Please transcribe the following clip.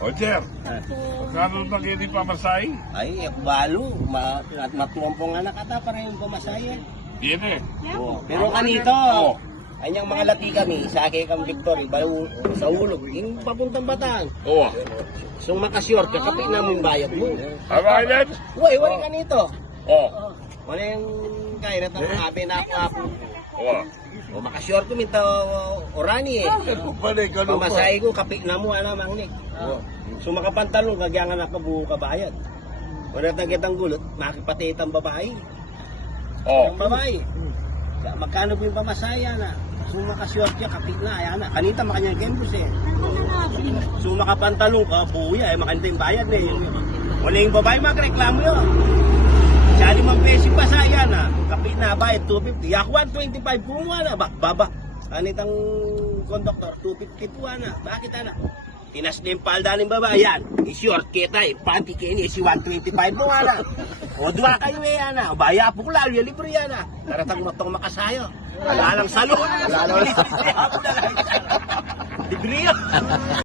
O, Jer, magkano na kayo di pamasay? Ay, balo. At matuwampong anak ata para yung pumasaya. Yan eh. Pero kanito, anyang mga lati kami, sa akin kang Victory, sa ulog, yung papuntang Bataan. Oo. So makasyor, kakapit na mo yung bayad mo. Tama yan? Uy, kanito. Oo. Wala yung kaya na itong abe na ako. Oo. O makasyor ko minta orani eh. Pamasahe ko, kapit na mo, mangnik. So makapantalong, kagyangan na kabuo kabayad. Wala na kitang gulot, makipatid ang babae. Oo. Ang babae. Magkano po yung pamasaya na? So makasyor ka, kapit na, ayan na. Kanita makanyang kembus eh. So makapantalong ka, buya eh, makanta yung bayad na eh. Wala yung babae, magreklamo yun. Sa 5 pesos pa saya na, kapit na bayad, 250. Yak 125 kumuha na, baba. Kanitang konduktor, 250 po na. Bakit na? Tinas na yung palda ng babae, yan. I-short kita eh, panty kini, si 125 mo nga na. O dua kayo eh, yan na. Baya po ko lalo, yung libre yan na. Taratang matang makasayo. Wala lang salo. Wala lang salo. Libre yan.